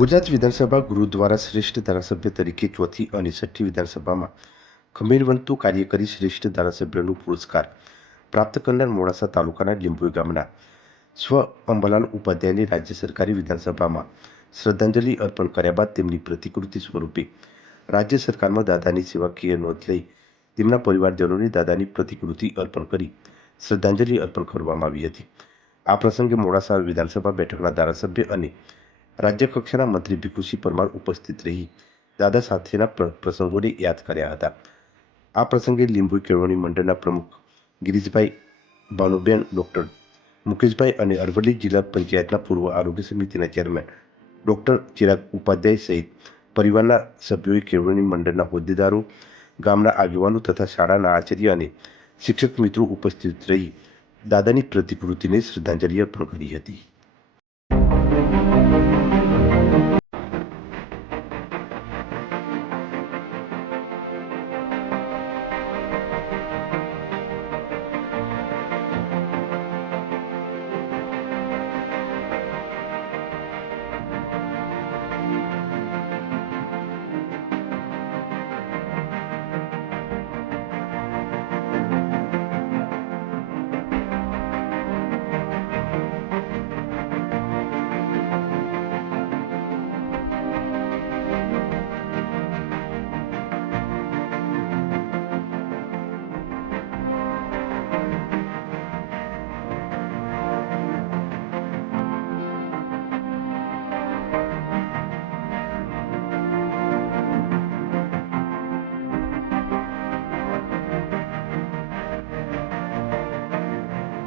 ગુજરાત વિધાનસભા ગૃહ દ્વારા શ્રેષ્ઠ ધારાસભ્ય તરીકે ચોથી અને છઠ્ઠી વિધાનસભામાં ખમીરવંતુ કાર્ય કરી શ્રેષ્ઠ ધારાસભ્યનો પુરસ્કાર પ્રાપ્ત કરનાર મોડાસા તાલુકાના લીંબોઈ ગામના સ્વ અંબલાલ ઉપાધ્યાયને રાજ્ય સરકારે વિધાનસભામાં શ્રદ્ધાંજલિ અર્પણ કર્યા બાદ તેમની પ્રતિકૃતિ સ્વરૂપે રાજ્ય સરકારમાં દાદાની સેવાકીય નોંધ લઈ તેમના પરિવારજનોને દાદાની પ્રતિકૃતિ અર્પણ કરી શ્રદ્ધાંજલિ અર્પણ કરવામાં આવી હતી. આ પ્રસંગે મોડાસા વિધાનસભા બેઠકના ધારાસભ્ય અને રાજ્ય કક્ષાના મંત્રી ભીખુસિંહ પરમાર ઉપસ્થિત રહી દાદા સાથેના પ્ર- પ્રસંગોને યાદ કર્યા હતા. આ પ્રસંગે લીંબુ કેળવણી મંડળના પ્રમુખ ગિરીશભાઈ ભાનુબેન ડૉક્ટર મુકેશભાઈ અને અરવલ્લી જિલ્લા પંચાયતના પૂર્વ આરોગ્ય સમિતિના ચેરમેન ડૉક્ટર ચિરાગ ઉપાધ્યાય સહિત પરિવારના સભ્યોએ કેળવણી મંડળના હોદ્દેદારો, ગામના આગેવાનો તથા શાળાના આચાર્ય અને શિક્ષક મિત્રો ઉપસ્થિત રહી દાદાની પ્રતિકૃતિને શ્રદ્ધાંજલિ અર્પણ કરી હતી.